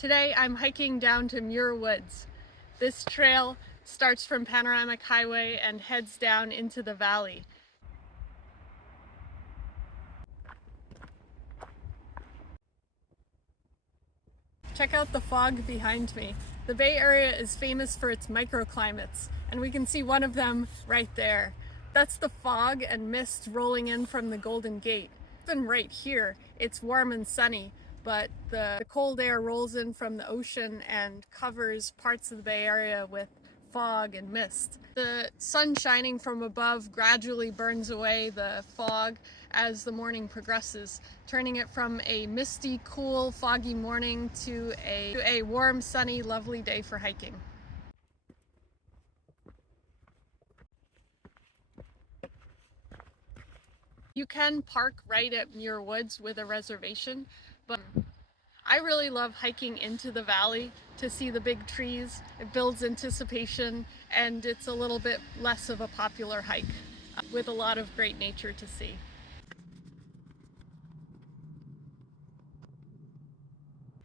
Today I'm hiking down to Muir Woods. This trail starts from Panoramic Highway and heads down into the valley. Check out the fog behind me. The Bay Area is famous for its microclimates, and we can see one of them right there. That's the fog and mist rolling in from the Golden Gate. Even right here, it's warm and sunny, but the cold air rolls in from the ocean and covers parts of the Bay Area with fog and mist. The sun shining from above gradually burns away the fog as the morning progresses, turning it from a misty, cool, foggy morning to a warm, sunny, lovely day for hiking. You can park right at Muir Woods with a reservation, but I really love hiking into the valley to see the big trees. It builds anticipation, and it's a little bit less of a popular hike with a lot of great nature to see.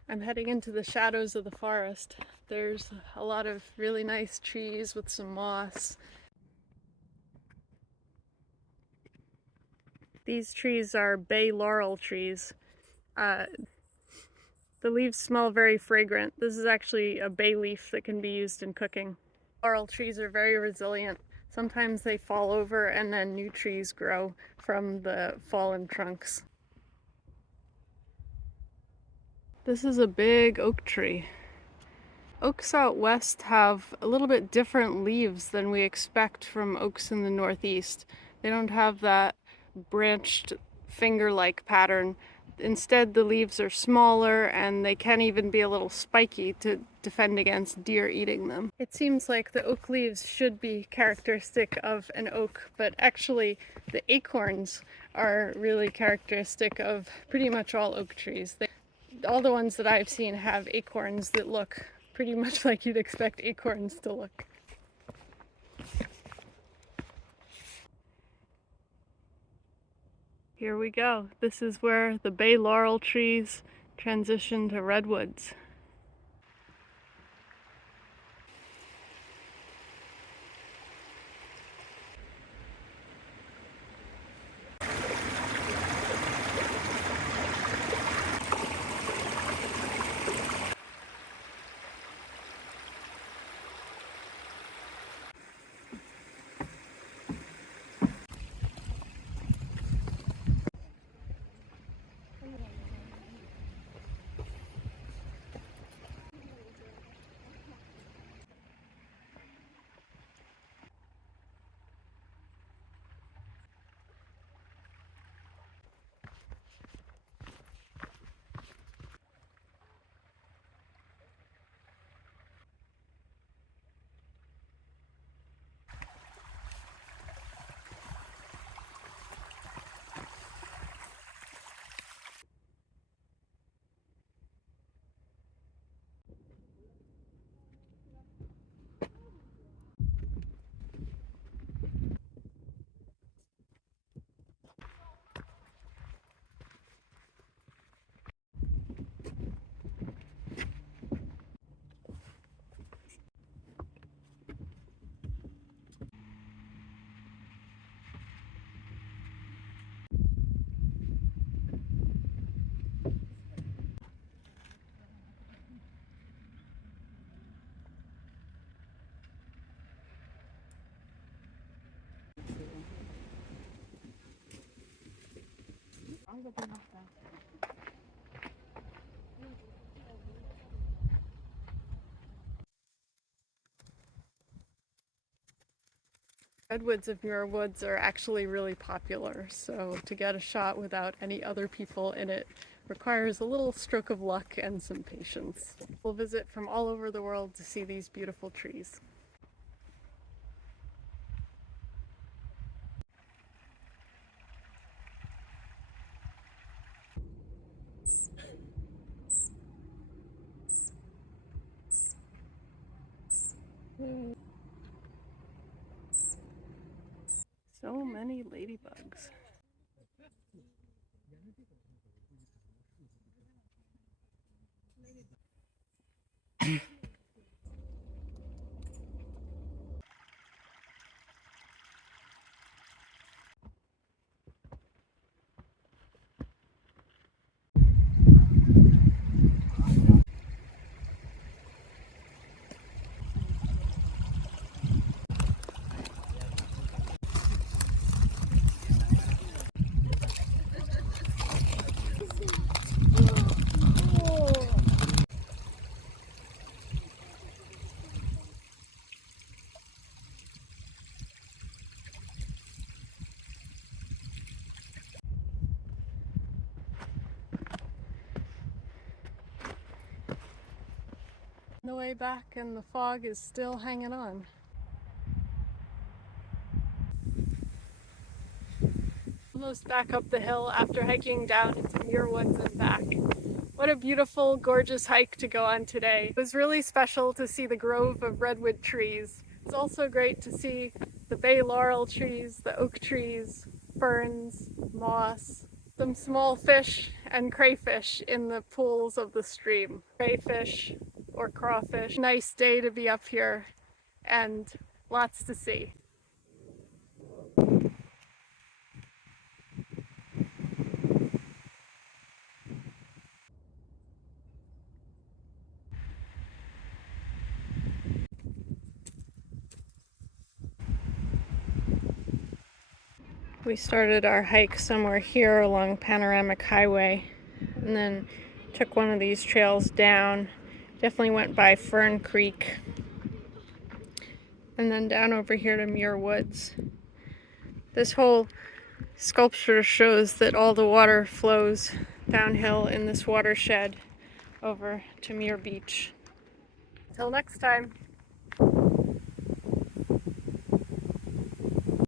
I'm heading into the shadows of the forest. There's a lot of really nice trees with some moss. These trees are bay laurel trees. The leaves smell very fragrant. This is actually a bay leaf that can be used in cooking. Laurel trees are very resilient. Sometimes they fall over and then new trees grow from the fallen trunks. This is a big oak tree. Oaks out west have a little bit different leaves than we expect from oaks in the northeast. They don't have that branched finger-like pattern. Instead, the leaves are smaller and they can even be a little spiky to defend against deer eating them. It seems like the oak leaves should be characteristic of an oak, but actually the acorns are really characteristic of pretty much all oak trees. All the ones that I've seen have acorns that look pretty much like you'd expect acorns to look. Here we go. This is where the bay laurel trees transition to redwoods. Redwoods of Muir Woods are actually really popular, so to get a shot without any other people in it requires a little stroke of luck and some patience. We'll visit from all over the world to see these beautiful trees. So many ladybugs. On the way back, and the fog is still hanging on. Almost back up the hill after hiking down into Muir Woods and back. What a beautiful, gorgeous hike to go on today. It was really special to see the grove of redwood trees. It's also great to see the bay laurel trees, the oak trees, ferns, moss, some small fish and crayfish in the pools of the stream. Crayfish or crawfish. Nice day to be up here and lots to see. We started our hike somewhere here along Panoramic Highway and then took one of these trails down. Definitely went by Fern Creek and then down over here to Muir Woods. This whole sculpture shows that all the water flows downhill in this watershed over to Muir Beach. Until next time.